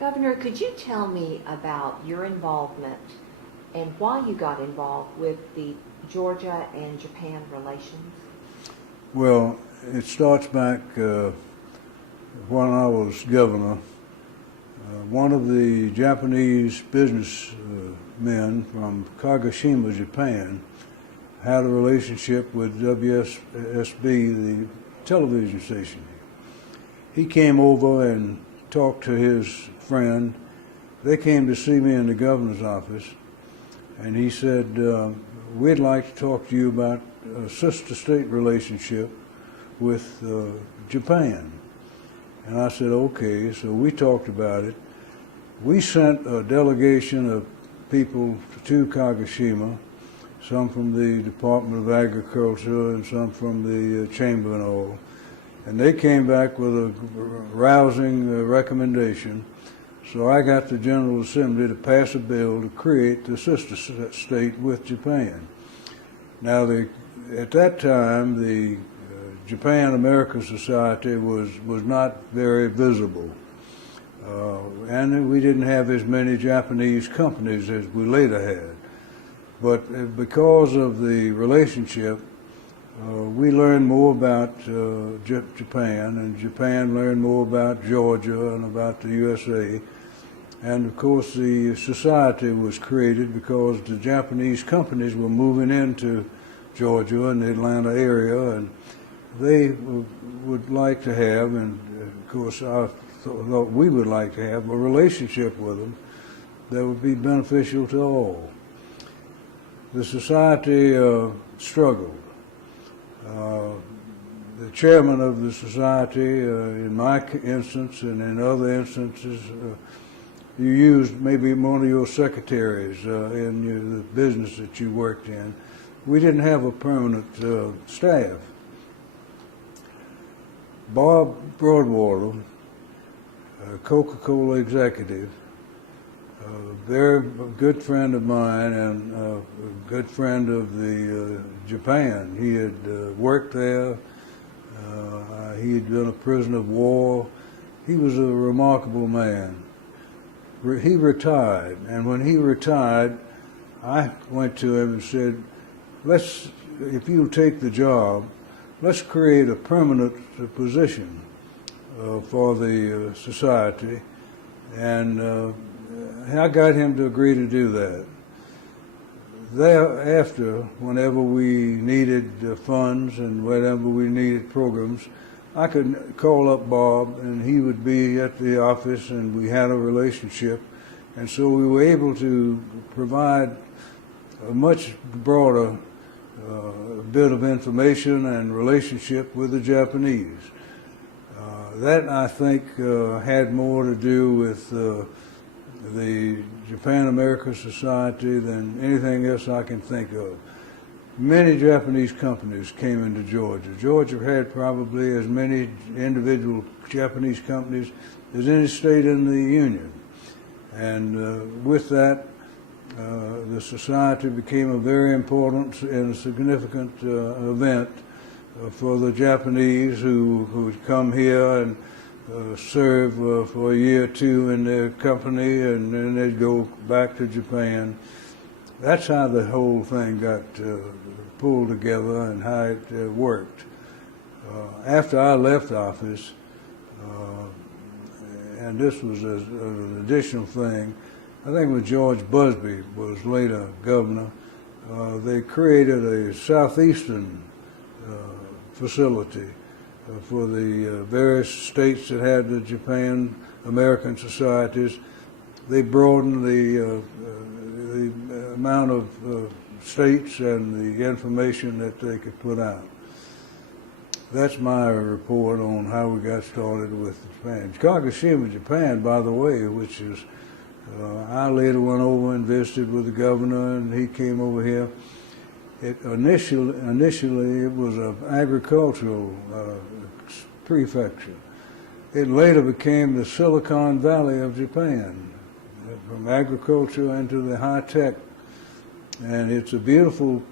Governor, could you tell me about your involvement and why you got involved with the Georgia and Japan relations? Well, it starts back when I was governor. One of the Japanese business men from Kagoshima, Japan, had a relationship with WSB, the television station. He came over and talked to his friend. They came to see me in the governor's office, and he said, we'd like to talk to you about a sister state relationship with Japan. And I said, okay. So we talked about it. We sent a delegation of people to Kagoshima, some from the Department of Agriculture and some from the Chamber and all. And they came back with a rousing recommendation. So I got the General Assembly to pass a bill to create the sister state with Japan. Now, at that time, the Japan-America Society was not very visible. And we didn't have as many Japanese companies as we later had. But because of the relationship, we learned more about Japan, and Japan learned more about Georgia and about the USA. And of course the society was created because the Japanese companies were moving into Georgia and the Atlanta area, and they would like to have, and of course I thought we would like to have, a relationship with them that would be beneficial to all. The society struggled. The chairman of the society, in my instance and in other instances, you used maybe one of your secretaries in the business that you worked in. We didn't have a permanent staff. Bob Broadwater, a Coca-Cola executive, a very good friend of mine and a good friend of the Japan. He had worked there. He had been a prisoner of war. He was a remarkable man. He retired, and when he retired, I went to him and said, if you'll take the job, let's create a permanent position for the society. And I got him to agree to do that. Thereafter, whenever we needed funds and whenever we needed programs, I could call up Bob and he would be at the office, and we had a relationship. And so we were able to provide a much broader bit of information and relationship with the Japanese. That, I think, had more to do with the Japan-America Society than anything else I can think of. Many Japanese companies came into Georgia. Georgia had probably as many individual Japanese companies as any state in the Union. And with that, the society became a very important and significant event for the Japanese who would come here and serve for a year or two in their company, and then they'd go back to Japan. That's how the whole thing got pulled together and how it worked. After I left office, and this was an additional thing, I think when George Busby was later governor, they created a southeastern facility for the various states that had the Japan-American societies. They broadened the amount of states and the information that they could put out. That's my report on how we got started with Japan. Kagoshima, Japan, by the way, which is, I later went over and visited with the governor, and he came over here. Initially, it was an agricultural prefecture. It later became the Silicon Valley of Japan, from agriculture into the high tech. And it's a beautiful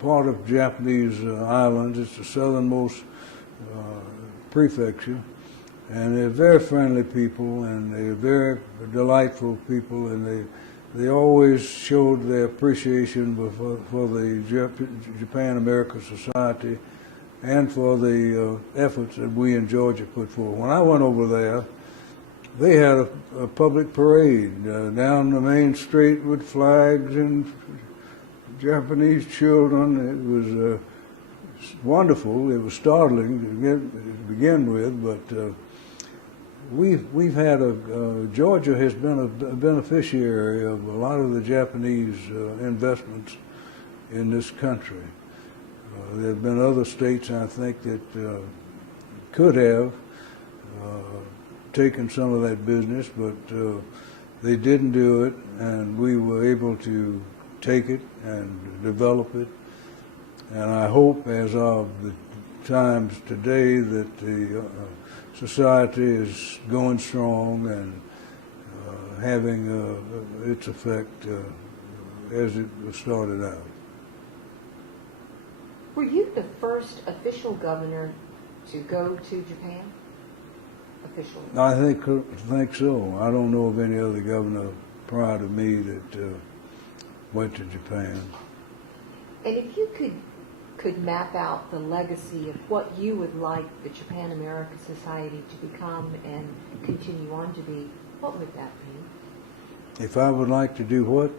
part of Japanese islands. It's the southernmost prefecture. And they're very friendly people, and they're very delightful people, and they always showed their appreciation for the Japan-America Society and for the efforts that we in Georgia put forth. When I went over there, they had a public parade down the main street with flags and Japanese children. It was wonderful. It was startling to begin with, but we've had Georgia has been a beneficiary of a lot of the Japanese investments in this country. There have been other states, I think, that could have taken some of that business, but they didn't do it, and we were able to take it and develop it. And I hope, as of the times today, that the society is going strong and having its effect as it started out. Were you the first official governor to go to Japan? Officially? I think so. I don't know of any other governor prior to me that went to Japan. And if you could map out the legacy of what you would like the Japan-America Society to become and continue on to be, what would that be? If I would like to do what?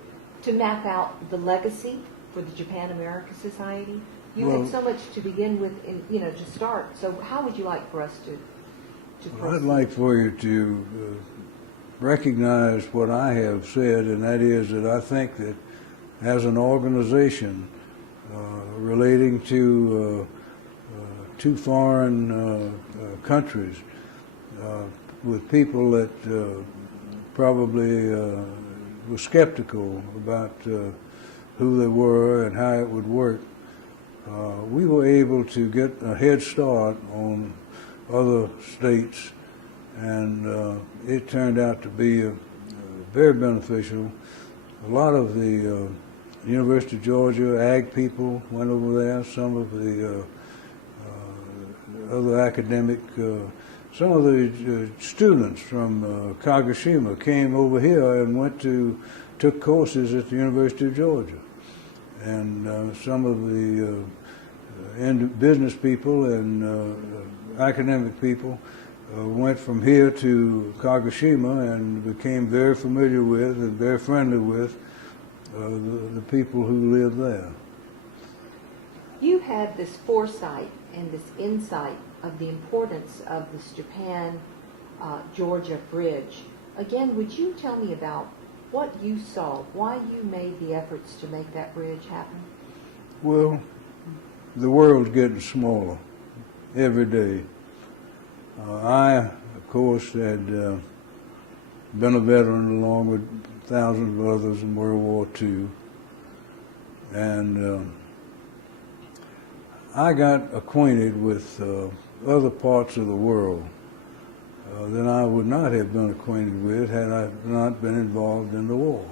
To map out the legacy for the Japan-America Society. You had so much to begin with, to start. So how would you like for us to proceed? I'd like for you to recognize what I have said, and that is that I think that as an organization relating to two foreign countries with people that probably were skeptical about who they were and how it would work, we were able to get a head start on other states, and it turned out to be very beneficial. A lot of the University of Georgia ag people went over there. Some of the other academic, some of the students from Kagoshima came over here and took courses at the University of Georgia. And some of the business people and academic people went from here to Kagoshima and became very familiar with and very friendly with the people who live there. You had this foresight and this insight of the importance of this Japan-Georgia bridge. Again, would you tell me about what you saw, why you made the efforts to make that bridge happen? Well, the world's getting smaller every day. I, of course, had been a veteran along with thousands of others in World War II, and I got acquainted with other parts of the world that I would not have been acquainted with had I not been involved in the war.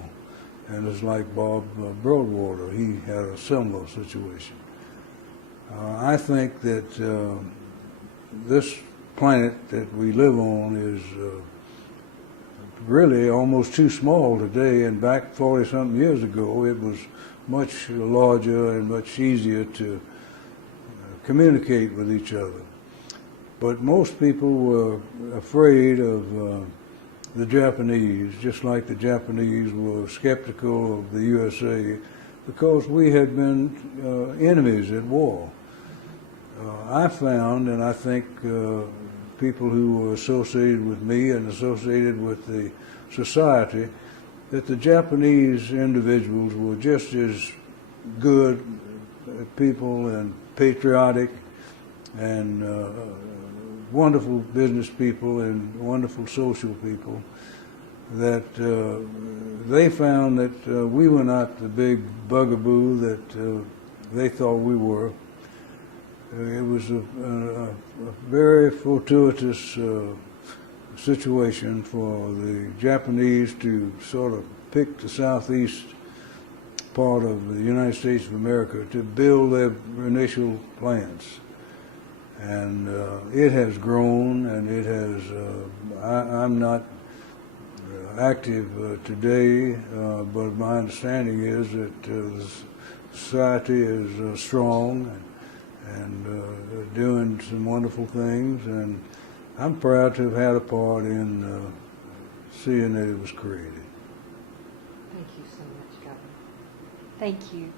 And it's like Bob Broadwater, he had a similar situation. I think that this planet that we live on is really almost too small today, and back 40-something years ago it was much larger and much easier to communicate with each other. But most people were afraid of the Japanese, just like the Japanese were skeptical of the USA, because we had been enemies at war. I found, and I think people who were associated with me and associated with the society, that the Japanese individuals were just as good people and patriotic and wonderful business people and wonderful social people, that they found that we were not the big bugaboo that they thought we were. It was a very fortuitous situation for the Japanese to sort of pick the southeast part of the United States of America to build their initial plants. and it has grown, and it has. I'm not active today, but my understanding is that the society is strong and doing some wonderful things, and I'm proud to have had a part in seeing that it was created. Thank you so much, Governor. Thank you.